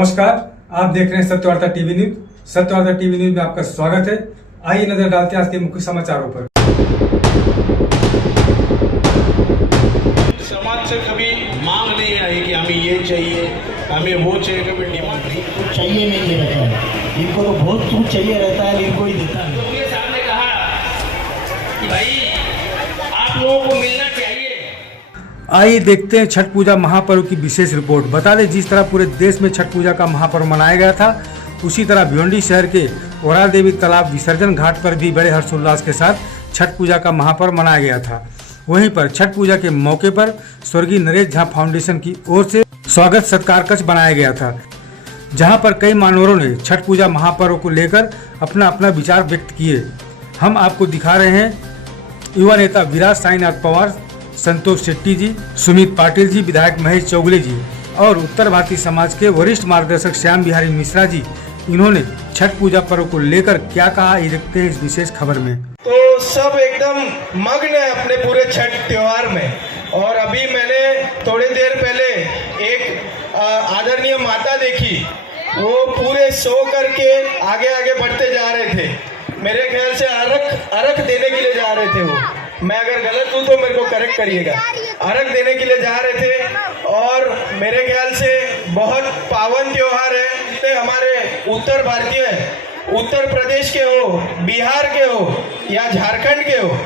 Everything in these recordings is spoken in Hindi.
नमस्कार, आप देख रहे हैं Satyavarta TV news. Satyavarta TV news में आपका स्वागत है। आइए नजर डालते हैं आज के मुख्य समाचारों पर। समाज से कभी मांग नहीं आई कि हमें ये चाहिए, हमें वो चाहिए, कभी डिमांड नहीं। कुछ चाहिए नहीं रहता है इनको, तो बहुत कुछ चाहिए रहता है, इनको ही देता है। मुझे साहब ने कहा कि भाई आप लोगों को मिलना चाहिए। आइए देखते हैं छठ पूजा महापर्व की विशेष रिपोर्ट। बता दें, जिस तरह पूरे देश में छठ पूजा का महापर्व मनाया गया था, उसी तरह भिवंडी शहर के ओरा देवी तालाब विसर्जन घाट पर भी बड़े हर्षोल्लास के साथ छठ पूजा का महापर्व मनाया गया था। वहीं पर छठ पूजा के मौके पर स्वर्गीय नरेश झा फाउंडेशन की ओर से स्वागत सत्कार कक्ष बनाया गया था, जहां पर कई मान्यवरों ने छठ पूजा महापर्व को लेकर अपना अपना विचार व्यक्त किए। हम आपको दिखा रहे हैं युवा नेता विराज साईनाथ पवार, संतोष शेट्टी जी, सुमित पाटिल जी, विधायक महेश चौगले जी और उत्तर भारतीय समाज के वरिष्ठ मार्गदर्शक श्याम बिहारी मिश्रा जी। इन्होंने छठ पूजा पर्व को लेकर क्या कहा, ये देखते हैं इस विशेष खबर में। तो सब एकदम मग्न है अपने पूरे छठ त्योहार में। और अभी मैंने थोड़ी देर पहले एक आदरणीय माता देखी, वो पूरे सो करके आगे आगे बढ़ते जा रहे थे। मेरे ख्याल से अर्घ देने के लिए जा रहे थे वो। मैं अगर गलत हूँ तो मेरे को करेक्ट करिएगा। अर्घ देने के लिए जा रहे थे और मेरे ख्याल से बहुत पावन त्योहार है। तो हमारे उत्तर भारतीय, उत्तर प्रदेश के हो, बिहार के हो या झारखंड के हो,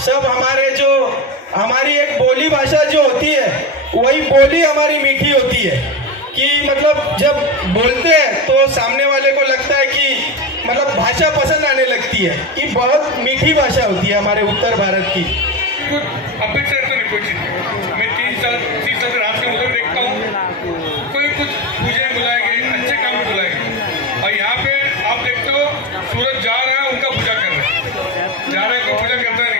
सब हमारे जो हमारी एक बोली भाषा जो होती है, वही बोली हमारी मीठी होती है कि मतलब जब बोलते हैं तो सामने वाले को लगता है कि मतलब भाषा पसंद आने लगती है कि बहुत मीठी भाषा होती है हमारे उत्तर भारत की। कुछ अपेक्षा तो नहीं कोई चीज़। मैं 30 साल रात के उधर देखता हूँ, कोई कुछ पूजा में बुलाएंगे, अच्छे काम में बुलाएंगे। और यहाँ पे आप देखते हो सूरज जा रहा है, उनका पूजा कर रहे हैं, जा रहा है, कोई पूजा करता नहीं।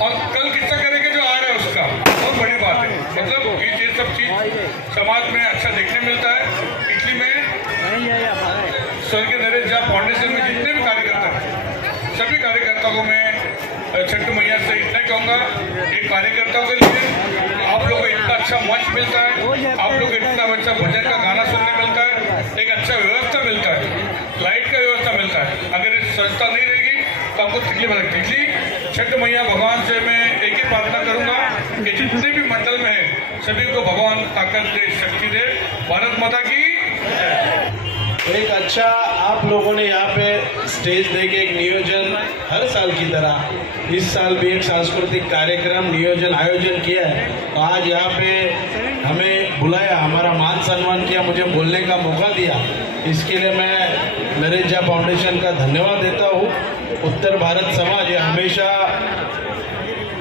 और कल कितना करेंगे जो आ रहा है उसका, बहुत बड़ी बात है। मतलब ये सब चीज़ समाज में अच्छा देखने मिलता है। इटली में स्वर्गीय नरेश झा फाउंडेशन में जितने भी कार्यकर्ता हैं, सभी कार्यकर्ताओं को मैं छठ मैया से इतना कहूँगा, एक कार्यकर्ताओं के लिए आप लोगों को इतना अच्छा मंच मिलता है, आप लोग को इतना अच्छा भजन का गाना सुनने मिलता है, एक अच्छा व्यवस्था मिलता है, लाइट का व्यवस्था मिलता है। अगर ये संस्था नहीं रहेगी तो आपको तकलीफ लगती। इसलिए छठ मैया भगवान से मैं एक ही प्रार्थना करूँगा कि जितने भी मंडल में है सभी को भगवान ताकत दे, शक्ति दे। भारत माता की एक अच्छा आप लोगों ने यहाँ पे स्टेज देके एक नियोजन हर साल की तरह इस साल भी एक सांस्कृतिक कार्यक्रम नियोजन आयोजन किया है। तो आज यहाँ पे हमें बुलाया, हमारा मान सम्मान किया, मुझे बोलने का मौका दिया, इसके लिए मैं नरेश झा फाउंडेशन का धन्यवाद देता हूँ। उत्तर भारत समाज ये हमेशा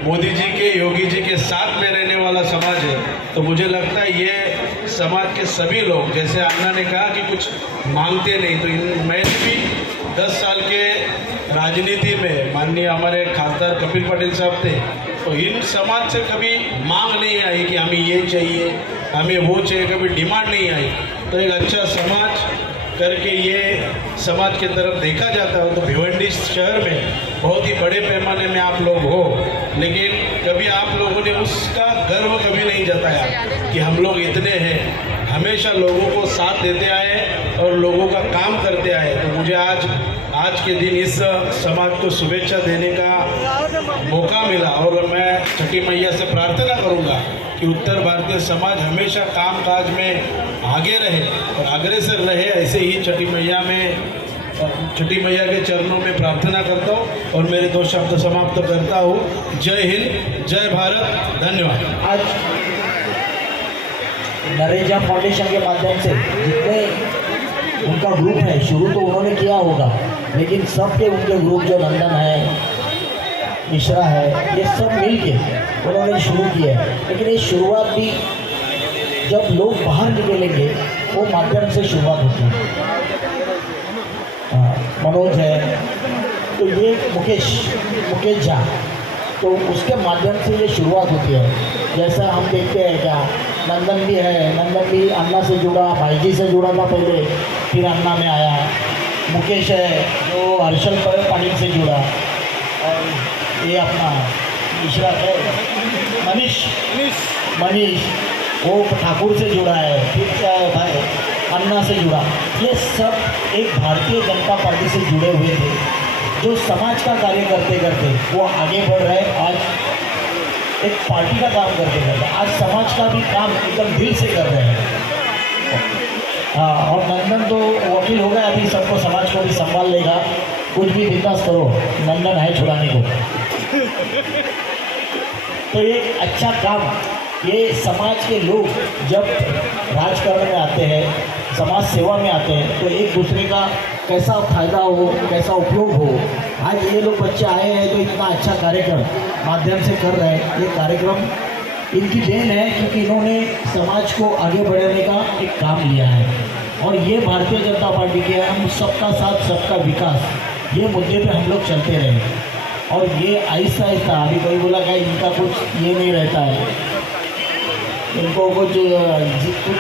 मोदी जी के, योगी जी के साथ में रहने वाला समाज है। तो मुझे लगता है ये समाज के सभी लोग, जैसे अन्ना ने कहा कि कुछ मांगते नहीं, तो मैंने भी 10 साल के राजनीति में माननीय हमारे खासदार कपिल पटेल साहब थे, तो इन समाज से कभी मांग नहीं आई कि हमें ये चाहिए, हमें वो चाहिए, कभी डिमांड नहीं आई। तो एक अच्छा समाज करके ये समाज की तरफ देखा जाता है। तो भिवंडी शहर में बहुत ही बड़े पैमाने में आप लोग हो, लेकिन कभी आप लोगों ने उसका गर्व कभी नहीं जताया कि हम लोग इतने हैं। हमेशा लोगों को साथ देते आए और लोगों का काम करते आए। तो मुझे आज के दिन इस समाज को शुभेच्छा देने का मौका मिला और मैं छठी मैया से प्रार्थना करूंगा कि उत्तर भारतीय समाज हमेशा कामकाज में आगे रहे और अग्रसर रहे। ऐसे ही छठी मैया के चरणों में प्रार्थना करता हूँ और मेरे 2 शब्द समाप्त करता हूँ। जय हिंद, जय भारत, धन्यवाद। आज नरेश झा फाउंडेशन के माध्यम से जितने उनका ग्रुप है, शुरू तो उन्होंने किया होगा, लेकिन सबके उनके ग्रुप जो नंदन है, मिश्रा है, ये सब मिल के उन्होंने शुरू किया है। लेकिन ये शुरुआत भी जब लोग बाहर निकलेंगे वो माध्यम से शुरुआत होती है। मनोज है, तो ये मुकेश झा, तो उसके माध्यम से ये शुरुआत होती है। जैसा हम देखते हैं क्या, नंदन भी है, नंदन भी अन्ना से जुड़ा, भाई जी से जुड़ा था पहले, फिर अन्ना में आया। मुकेश है जो हर्षल पाटिल से जुड़ा, और ये अपना मिश्रा है मनीष वो ठाकुर से जुड़ा है। फिर क्या है भाई अन्ना से जुड़ा, ये सब एक भारतीय जनता पार्टी से जुड़े हुए थे जो समाज का कार्य करते करते वो आगे बढ़ रहे। आज एक पार्टी का काम करते करते आज समाज का भी काम एकदम दिल से कर रहे हैं। हाँ, और नंदन तो वकील हो गया, अभी सबको समाज को भी संभाल लेगा। कुछ भी बिंदास करो, नंदन है छुड़ाने को। तो ये अच्छा काम, ये समाज के लोग जब राजकारण में आते हैं, समाज सेवा में आते हैं, तो एक दूसरे का कैसा फायदा हो, कैसा उपयोग हो। आज ये लोग बच्चे आए हैं तो इतना अच्छा कार्यक्रम माध्यम से कर रहे हैं। ये कार्यक्रम इनकी देन है क्योंकि इन्होंने समाज को आगे बढ़ाने का एक काम लिया है। और ये भारतीय जनता पार्टी के हम सबका साथ सबका विकास, ये मुद्दे पे हम लोग चलते रहे। और ये आहिस्ता आहिस्ता, अभी कोई बोला कि इनका कुछ ये नहीं रहता है, इनको कुछ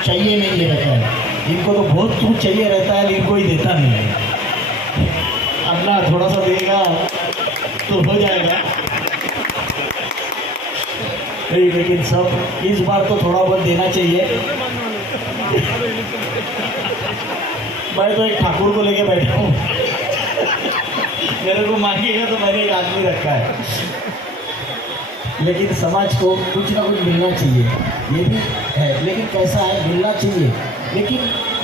चाहिए नहीं ये रहता है, इनको तो बहुत कुछ चाहिए रहता है, इनको ही देता नहीं है। अन्ना थोड़ा सा देगा तो हो जाएगा, लेकिन सब इस बार तो थोड़ा बहुत देना चाहिए। मैं तो एक ठाकुर को लेके बैठा हूँ, मेरे को मांगेगा तो मैंने एक आदमी रखा है। लेकिन समाज को कुछ ना कुछ मिलना चाहिए, ये भी है। लेकिन कैसा है, मिलना चाहिए लेकिन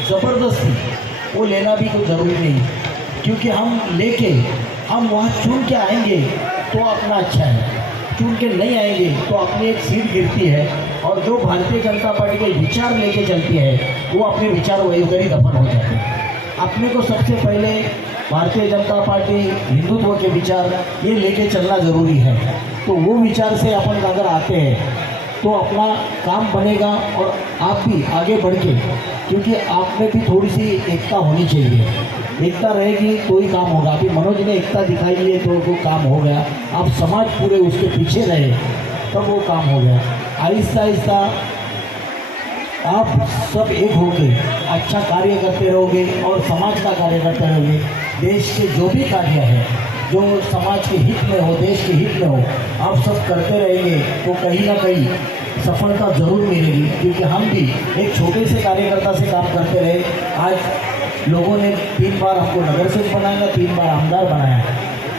ज़बरदस्ती वो लेना भी कोई ज़रूरी नहीं, क्योंकि हम लेके हम वहाँ चुन के आएंगे तो अपना अच्छा है, चुन के नहीं आएंगे तो अपनी एक सीट गिरती है। और जो भारतीय जनता पार्टी के विचार लेके चलती है वो अपने विचार वही उधर ही दफन हो जाते हैं। अपने को सबसे पहले भारतीय जनता पार्टी हिंदुत्व के विचार ये लेके चलना ज़रूरी है। तो वो विचार से अपन अगर आते हैं तो अपना काम बनेगा और आप भी आगे बढ़ के, क्योंकि आप में भी थोड़ी सी एकता होनी चाहिए, एकता रहेगी तो ही काम होगा। अभी मनोज ने एकता दिखाई है तो वो काम हो गया, आप समाज पूरे उसके पीछे रहे तब वो काम हो गया। आहिस्ता आहिस्ता आप सब एक होके अच्छा कार्य करते रहोगे और समाज का कार्य करते रहोगे। देश के जो भी कार्य है जो समाज के हित में हो, देश के हित में हो, आप सब करते रहेंगे तो कहीं ना कहीं सफलता ज़रूर मिलेगी। क्योंकि हम भी एक छोटे से कार्यकर्ता से काम करते रहे, आज लोगों ने 3 बार हमको नगर सेवक बनाया, 3 बार आमदार बनाया।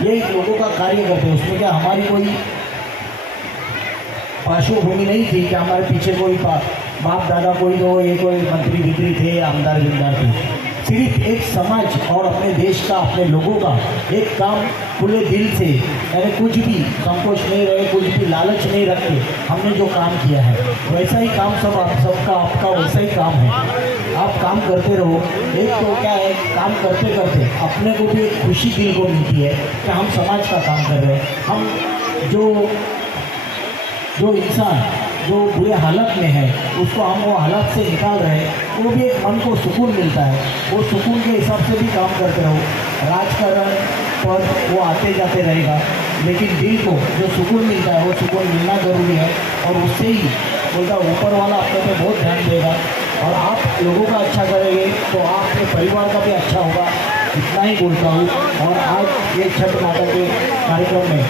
ये लोगों का कार्य करते हैं, उसमें क्या हमारी कोई पार्श्वभूमि नहीं थी कि हमारे पीछे कोई बाप दादा कोई तो ये कोई मंत्री वित्री थे, आमदार बिमदार थे। सिर्फ एक समाज और अपने देश का, अपने लोगों का एक काम पूरे दिल से, यानी कुछ भी संकोच नहीं रहे, कुछ भी लालच नहीं रखे, हमने जो काम किया है वैसा ही काम सब आप सबका आपका वैसा ही काम है। आप काम करते रहो। एक तो क्या है, काम करते करते अपने को भी एक खुशी दिल को मिलती है कि हम समाज का काम कर रहे हैं। हम जो इंसान जो बुरे हालत में है उसको हम वो हालत से निकाल रहे हैं, वो भी एक मन को सुकून मिलता है। वो सुकून के हिसाब से भी काम करते रहो। राजकारण पर वो आते जाते रहेगा, लेकिन दिल को जो सुकून मिलता है वो सुकून मिलना ज़रूरी है। और उससे ही बोलता ऊपर वाला अपने पे बहुत ध्यान देगा और आप लोगों का अच्छा करेंगे तो आपके परिवार का भी अच्छा होगा। इतना ही बोलता हूँ। और आज ये छठ माता के कार्यक्रम में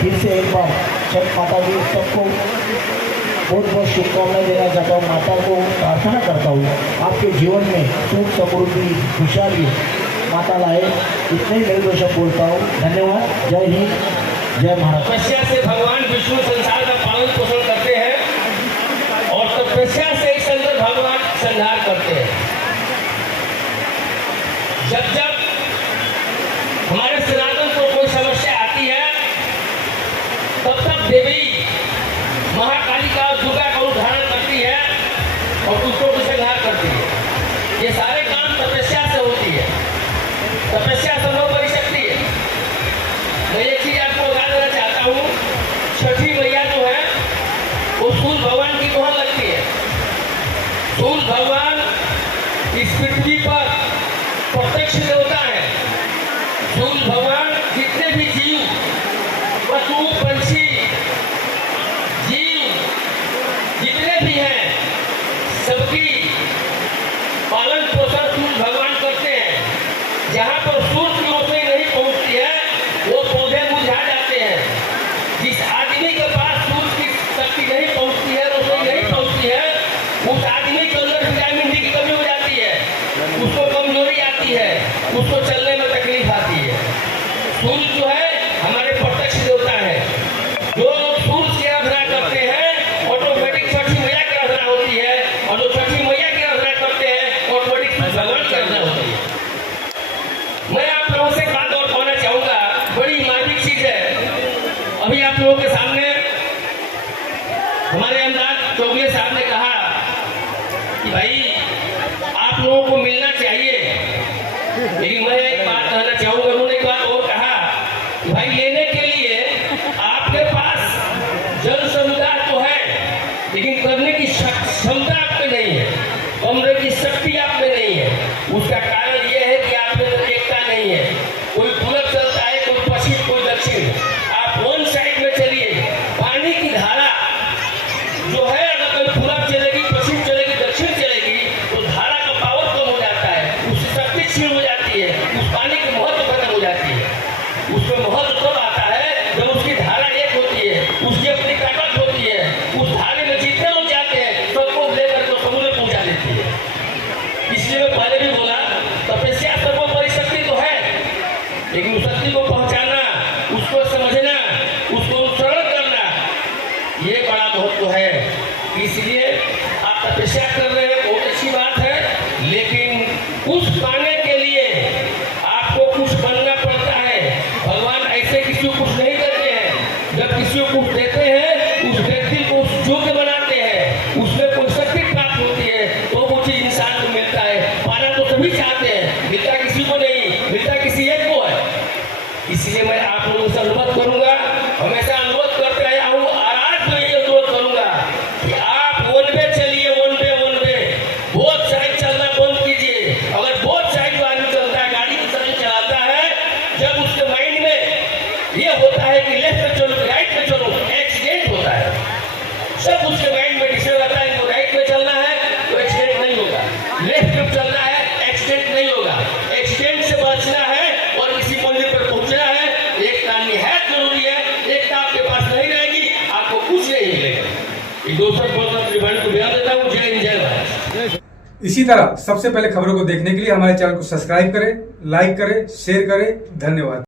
फिर से एक बार छठ माता जी सबको बहुत बहुत शुभकामनाएं देना चाहता हूँ। माता को प्रार्थना करता हूँ आपके जीवन में सुख समृद्धि खुशहाली माता लाए। इतने ही मेरे को सब बोलता हूँ। धन्यवाद। जय हिंद, जय महाराज। तपस्या से भगवान विष्णु संसार का पालन पोषण करते हैं और तपस्या से शंकर भगवान संहार करते हैं। जब जब हमारे सनातन को कोई समस्या आती है तब तब देवी महाकाली का, दुर्गा का रूप धारण करती है और उसको संहार करती है। ये सारे काम तपस्या से होती है। तपस्या सर्वोपरि शक्ति है। मैं एक चीज आपको बता देना चाहता हूँ, छठी मैया जो है वो सूर्य भगवान की दोहन लगती है। सूर्य भगवान इस पृथ्वी पर प्रत्यक्ष देवता है। सूर्य भगवान जितने भी जीव, पशु पंछी जीव जितने भी हैं सबकी पालन पोषण सूर्य भगवान करते हैं। जहाँ पर सूर्य की लोगों के सामने हमारे अनुराग चौगले साहब ने कहा कि भाई आप लोगों को मिलना चाहिए, लेकिन मैं एक बात कहना चाहूंगा। उन्होंने एक बात और कहा कि भाई लेने के लिए आपके पास जन समुदाय तो है, लेकिन करने की क्षमता आप में नहीं है, कमरे की शक्ति आप में नहीं है। उसका कारण यह है कि आप में एकता नहीं है। कोई पूरब चलता है, कोई पश्चिम, कोई दक्षिण। आप वन साइड में चलिए, पानी की धारा जो है अगर कोई पूरब चलेगी, पश्चिम चलेगी, दक्षिण चलेगी, तो धारा का पावर कम हो जाता है, उसकी शक्ति क्षीण हो जाती है, उस पानी की महत्व खत्म हो जाती है। उसमें महत्व तब आता है जब उसकी धारा एक होती है, उसकी अपनी ताकत होती है। उस धारे में जितने लोग जाते हैं सबको लेकर तो समुद्र पहुंचा देती है। इसलिए मैं पहले भी बोला, तपस्या सर्वोपरि शक्ति तो है, लेकिन उस शक्ति को पहचाना, उसको समझना, उसको अनुसरण करना, ये बड़ा महत्व है। इसलिए आप तपस्या कर रहे हैं, बहुत अच्छी बात है, लेकिन कुछ पाने के लिए आपको कुछ बनना पड़ता है। भगवान ऐसे किसी को कुछ नहीं देते हैं। जब किसी को कुछ देते हैं, उस व्यक्ति को उस योग्य बनाते हैं, उसमें कोई शक्ति प्राप्त होती है, तो वो चीज इंसान को मिलता है। पाना तो सभी चाहते हैं, मिलता किसी को नहीं, मिलता किसी एक को है। इसलिए मैं आप लोगों से अनुरोध करूंगा, हमेशा अनुरोध करते आया हूँ, और आज मैं ये अनुरोध करूंगा कि आप वन वे चलिए, वन वे बोथ साइड चलना बंद कीजिए। अगर बोथ साइड जो आदमी चलता है, गाड़ी की तरह चलाता है, जब उसके माइंड में ये होता है कि लेफ्ट में चलो, राइट में चलो, एक्सीडेंट होता है। सब उसके माइंड में डिसीजन आता है, राइट में चलना है तो एक्सीडेंट नहीं होगा, लेफ्ट में चलना है एक्सीडेंट नहीं होगा। एक्सीडेंट से बचना है और किसी मंजिल पर पहुंचना है, एकता निहायत जरूरी है। एकता आपके पास नहीं रहेगी, आपको कुछ नहीं मिलेगा। ये दोस्तों को बयान देता हूँ। जय हिंद, जय भारत। इसी तरह सबसे पहले खबरों को देखने के लिए हमारे चैनल को सब्सक्राइब करें, लाइक करें, शेयर करें। धन्यवाद।